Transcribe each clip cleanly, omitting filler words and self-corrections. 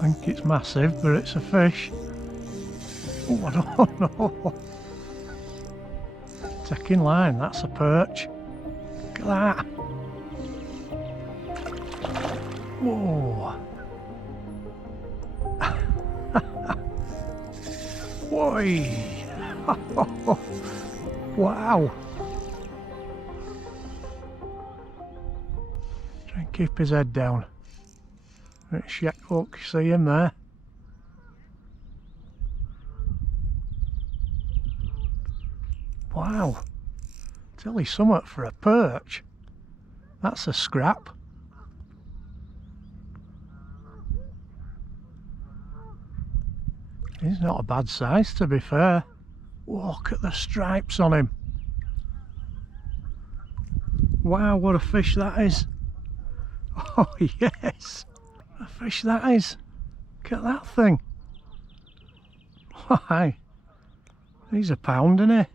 don't think it's massive, but it's a fish. Oh, I don't know. Taking line, that's a perch. Look at that. Whoa. Whoa. Wow. Try and keep his head down. Right, shack hook, you see him there? Wow. Tell you something for a perch. That's a scrap. He's not a bad size, to be fair. Look at the stripes on him. Wow, what a fish that is. Oh yes, a fish that is. Look at that thing. Why, he's a pound, isn't he?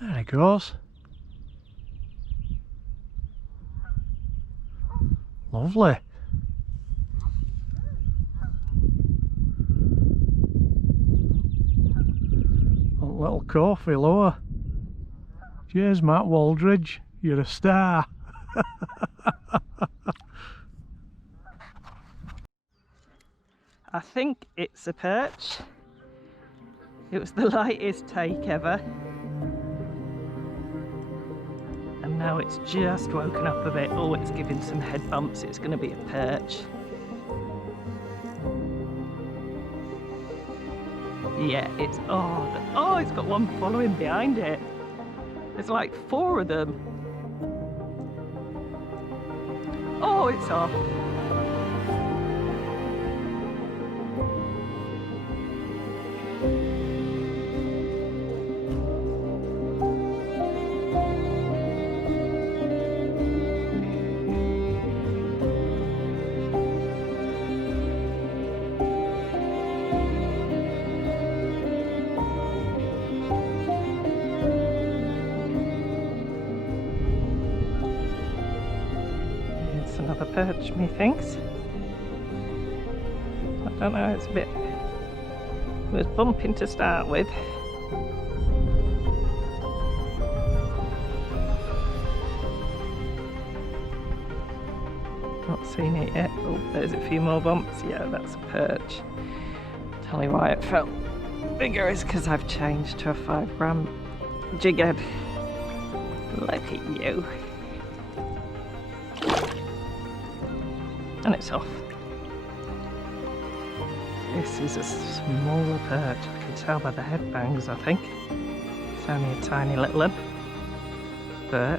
There he goes. Lovely. A little coffee lower. Cheers, Matt Waldridge, you're a star. I think it's a perch. It was the lightest take ever. And now it's just woken up a bit. Oh, it's giving some head bumps. It's going to be a perch. Yeah, it's, oh, it's got one following behind it. There's like 4 of them. Oh, it's off. Another perch, methinks. I don't know, it's a bit... It was bumping to start with. Not seen it yet. Oh, there's a few more bumps. Yeah, that's a perch. Tell you why it felt bigger is because I've changed to a 5 gram jig head. Look at you. And it's off. This is a smaller perch. I can tell by the head bangs, I think. It's only a tiny little one. But...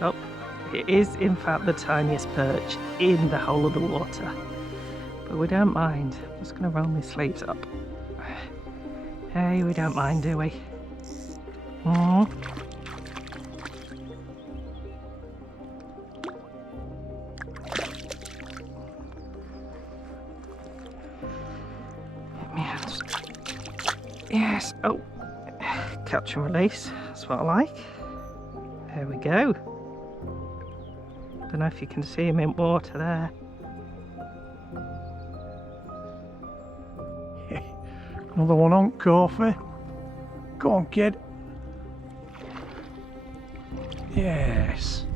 oh, it is in fact the tiniest perch in the whole of the water. But we don't mind. I'm just going to roll my sleeves up. Hey, we don't mind, do we? Yes, oh, catch and release, that's what I like. There we go. Don't know if you can see him in water there. Another one on coffee. Go on, kid. Yes.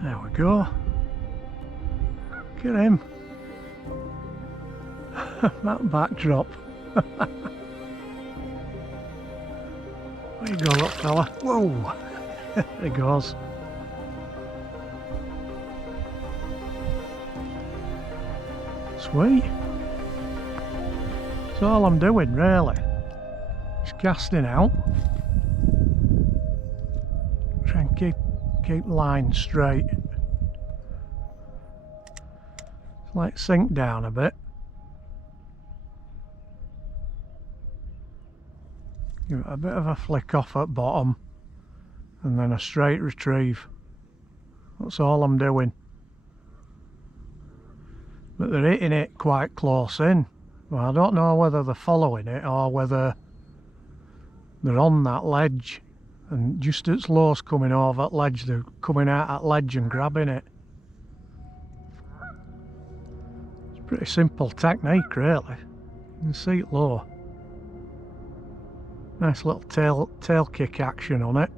There we go. Look at him. That backdrop. Where you go, look, fella? Whoa! There he goes. Sweet. That's all I'm doing, really. Just casting out. Try and keep line straight. It's like sink down a bit. Give it a bit of a flick off at bottom and then a straight retrieve. That's all I'm doing. But they're hitting it quite close in. Well, I don't know whether they're following it or whether they're on that ledge, and just as Lowe's coming over that ledge, they're coming out that ledge and grabbing it. It's a pretty simple technique, really. You can see it low. Nice little tail kick action on it.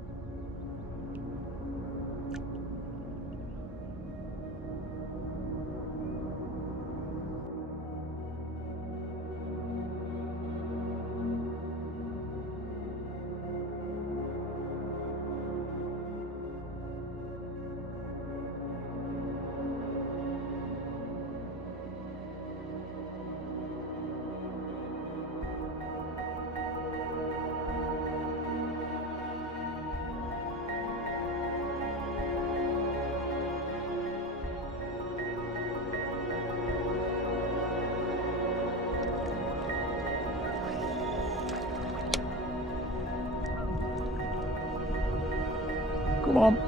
Come on.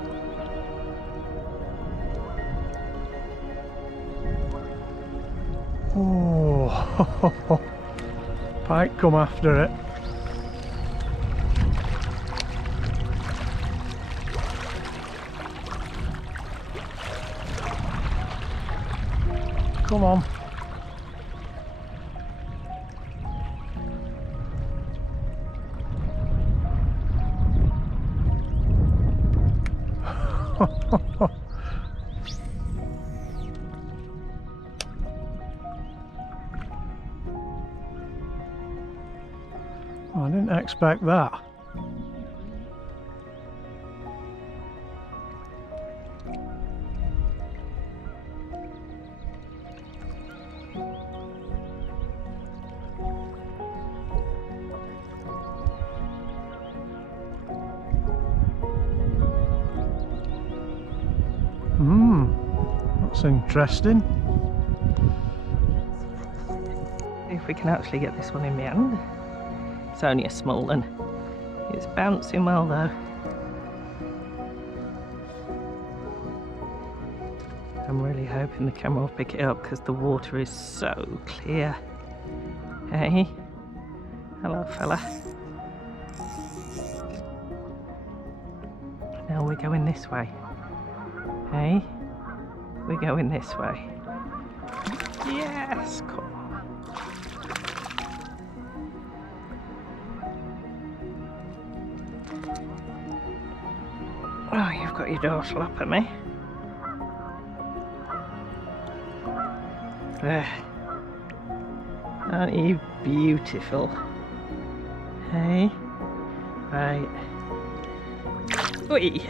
Oh, pike come after it. Come on. I didn't expect that. That's interesting. If we can actually get this one in my hand. It's only a small one. It's bouncing well though. I'm really hoping the camera will pick it up because the water is so clear. Hey, hello fella. Now we're going this way. Hey, we're going this way. Yes, come on. Oh, you've got your dorsal up at me. Aren't you beautiful? Hey? Right. Oi!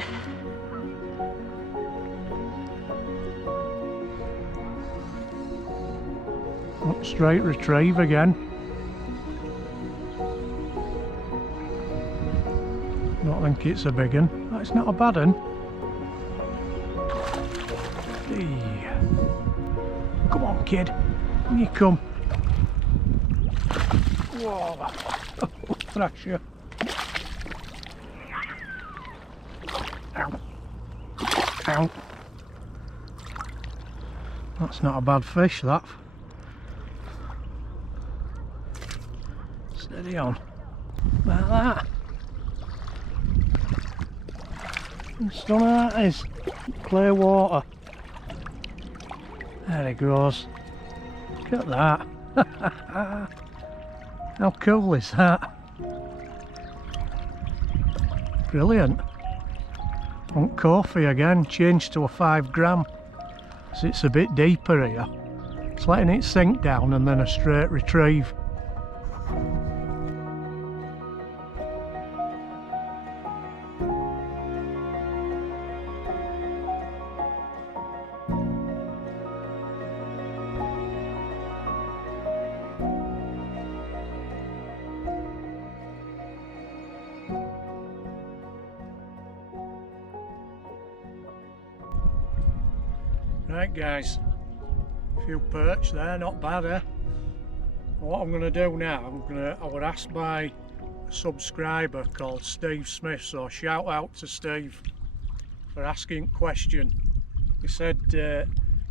Up straight retrieve again. Don't think it's a big one. That's not a bad one. Hey. Come on, kid. Here you come. Whoa. Fracture. Ow. Ow. That's not a bad fish, that. Steady on. Like that. Stunning that is. Clear water. There he goes. Look at that. How cool is that? Brilliant. On coffee again, changed to a 5 gram. So it's a bit deeper here. It's letting it sink down and then a straight retrieve. Right guys, a few perch there, not bad eh? What I'm going to do now, I was asked by a subscriber called Steve Smith, so shout out to Steve for asking question. He said,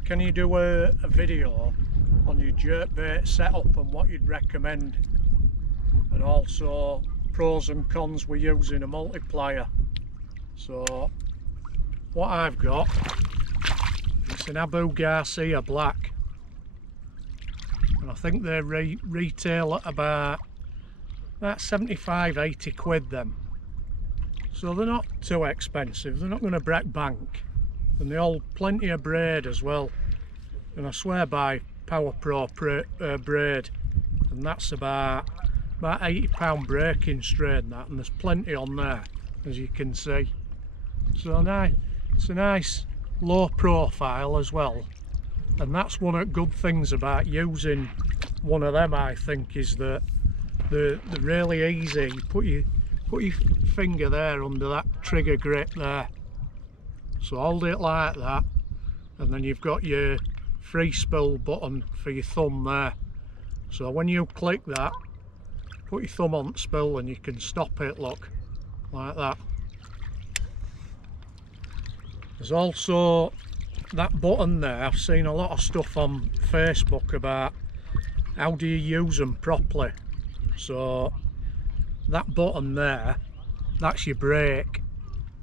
can you do a video on your jerkbait setup and what you'd recommend, and also pros and cons with using a multiplier. So what I've got, it's an Abu Garcia black, and I think they retail at about 75-80 quid them. So they're not too expensive, they're not going to break bank, and they hold plenty of braid as well. And I swear by Power Pro braid, and that's about £80 breaking strain that, and there's plenty on there as you can see. So nice, it's a nice low profile as well, and that's one of the good things about using one of them, I think, is that they're really easy. You put your finger there under that trigger grip there, so hold it like that, and then you've got your free spool button for your thumb there. So when you click that, put your thumb on the spool and you can stop it, look, like that. There's also that button there. I've seen a lot of stuff on Facebook about how do you use them properly. So that button there, that's your brake.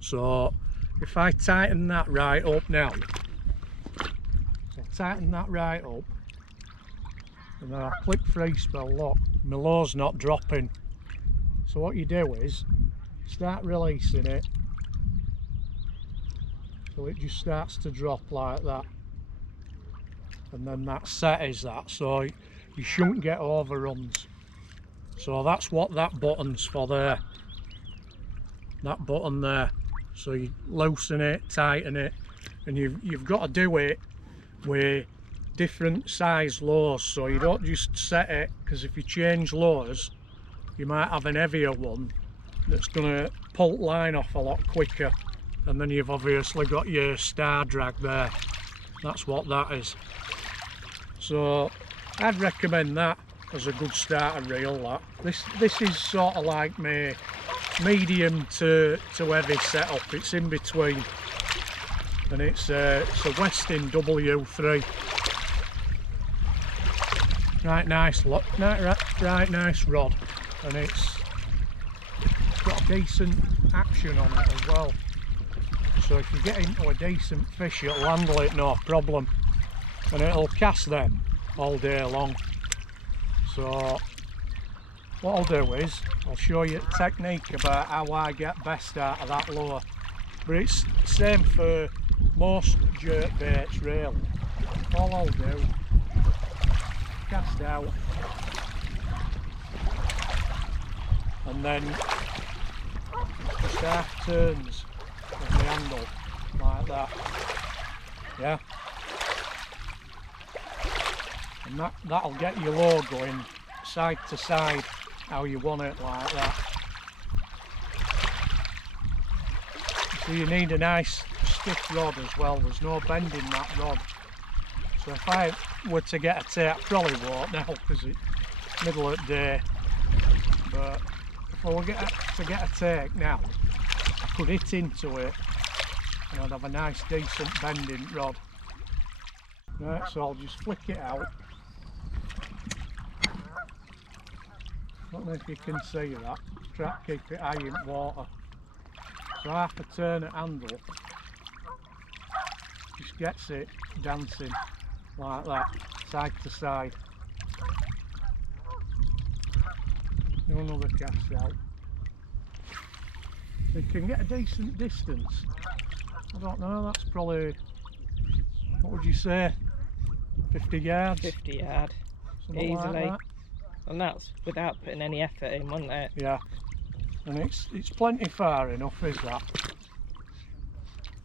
So if I tighten that right up now, so tighten that right up, and then I click free spell, look, my low's not dropping. So what you do is start releasing it, so it just starts to drop like that, and then that settles that, so you shouldn't get overruns. So that's what that button's for there, that button there. So you loosen it, tighten it, and you've got to do it with different size lures, so you don't just set it, because if you change lures you might have an heavier one that's going to pull line off a lot quicker, and then you've obviously got your star drag there. That's what that is. So I'd recommend that as a good starter reel. That this is sort of like my medium to heavy setup. It's in between, and it's a Westin W3. Right nice look, right nice rod, and it's got decent action on it as well. So if you get into a decent fish, you'll handle it no problem, and it'll cast them all day long. So what I'll do is I'll show you a technique about how I get best out of that lure, but it's the same for most jerk baits really. All I'll do, cast out, and then just half turns of the handle like that, yeah, and that'll get your lure going side to side how you want it, like that. So you need a nice stiff rod as well, there's no bend in that rod. So if I were to get a take, I probably won't now because it's middle of the day, but if I were to get a take now, I could hit into it and I'd have a nice decent bending rod. Right, so I'll just flick it out. I don't know if you can see that, try to keep it high in water. So half a turn at handle just gets it dancing like that, side to side. Do another cast out. So you can get a decent distance. I don't know, that's probably, what would you say, 50 yards? 50 yard, Something easily. like that. And that's without putting any effort in, wouldn't it? Yeah, and it's plenty far enough, is that?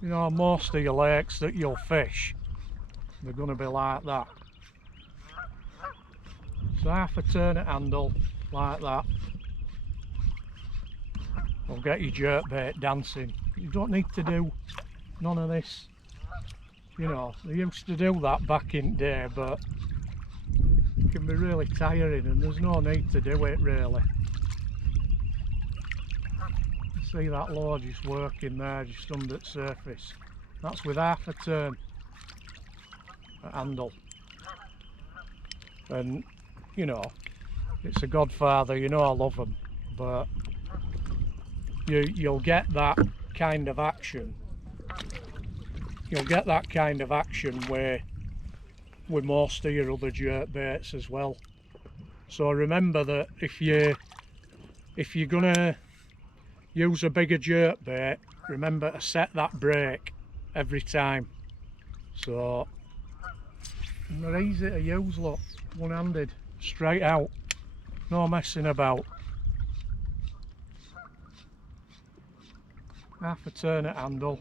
You know, most of your lakes that you'll fish, they're going to be like that. So half a turn at handle like that will get your jerkbait dancing. You don't need to do none of this, you know, they used to do that back in the day, but it can be really tiring and there's no need to do it really. You see that lure just working there, just under the surface. That's with half a turn at handle. and you know, it's a godfather, you know I love them, but you'll get that kind of action. You'll get that kind of action with most of your other jerk baits as well. So remember that if you're gonna use a bigger jerk bait, remember to set that break every time. So they're easy to use, look, one-handed, straight out, no messing about. Half a turn at handle.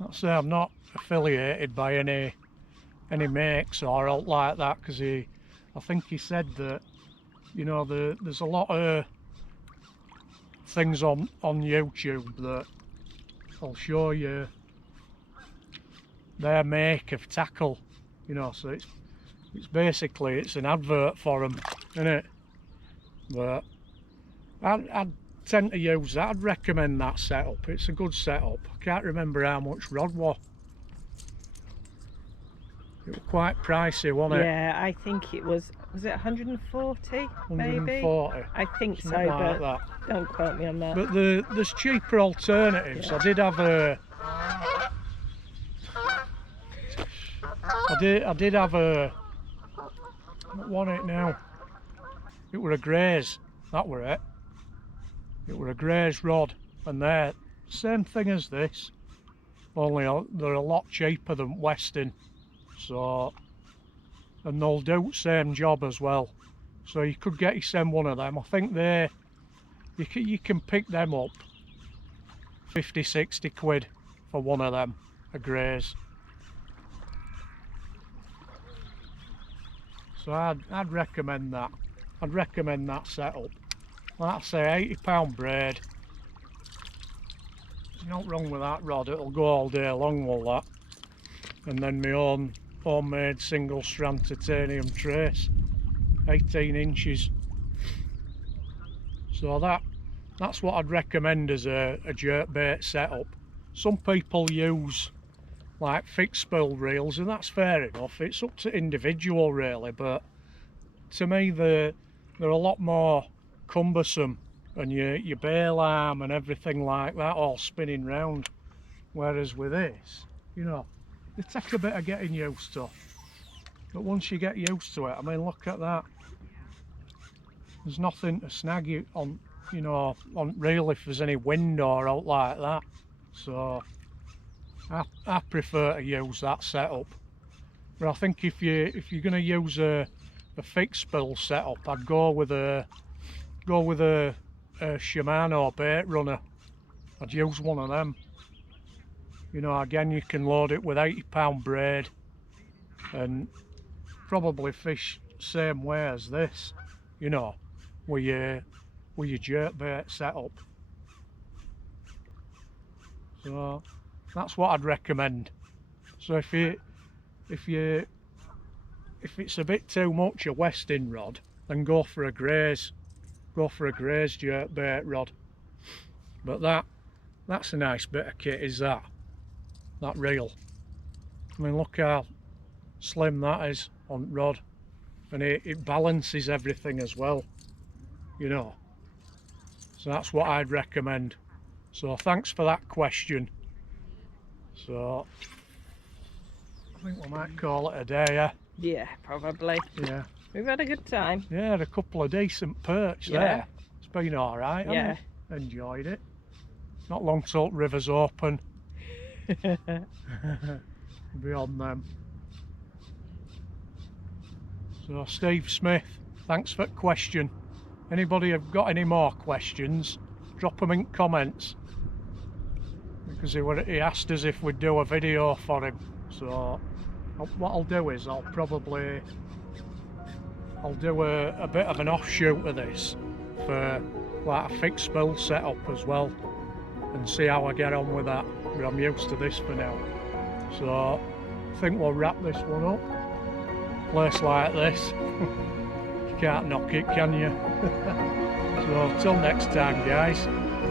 I'll say I'm not affiliated by any makes or out like that, because I think he said that, you know, there's a lot of things on YouTube that will show you their make of tackle, you know, so it's basically, it's an advert for them, isn't it? But I'd tend to use that. I'd recommend that setup. It's a good setup. I can't remember how much rod was. It was quite pricey, wasn't it? Yeah, I think it was it 140 maybe? 140. I think so, Something like but that. don't quote me on that. But there's cheaper alternatives. Yeah. I did have a what was it now? It were a Grays, that were it. It were a Grays rod, and they're same thing as this, only they're a lot cheaper than Weston. So, and they'll do the same job as well. So you could get yourself one of them. I think you can pick them up 50-60 quid for one of them, a Grays. So I'd recommend that. I'd recommend that setup. Like I say, £80 braid. There's nothing wrong with that rod. It'll go all day long, will that. And then my own homemade single strand titanium trace, 18 inches. So that's what I'd recommend as a jerkbait setup. Some people use like fixed spool reels, and that's fair enough. It's up to individual really, but to me they're a lot more cumbersome, and your bail arm and everything like that all spinning round. Whereas with this, you know, they take a bit of getting used to, but once you get used to it, I mean, look at that. There's nothing to snag you on, you know, on really if there's any wind or out like that. So I prefer to use that setup. But I think if you're going to use a fixed spool setup, I'd go with a Shimano bait runner. I'd use one of them. You know, again, you can load it with £80 braid and probably fish same way as this, you know, with your jerkbait setup. So that's what I'd recommend. So if it's a bit too much a Westing rod, then go for a Grays. Go for a Grays jerkbait rod. But that's a nice bit of kit, is that reel. I mean, look how slim that is on rod, and it balances everything as well, you know. So that's what I'd recommend. So thanks for that question. So I think we might call it a day, yeah? Yeah, probably. Yeah. We've had a good time. Yeah, had a couple of decent perch there. It's been alright, yeah. Enjoyed it. Not long till the river's open. Beyond them. So Steve Smith, thanks for the question. Anybody have got any more questions, drop them in comments, because he asked us if we'd do a video for him. So what I'll do is I'll do a bit of an offshoot of this for like a fixed spool setup as well, and see how I get on with that. But I'm used to this for now. So I think we'll wrap this one up. Place like this, you can't knock it, can you? So till next time, guys.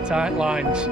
tight lines.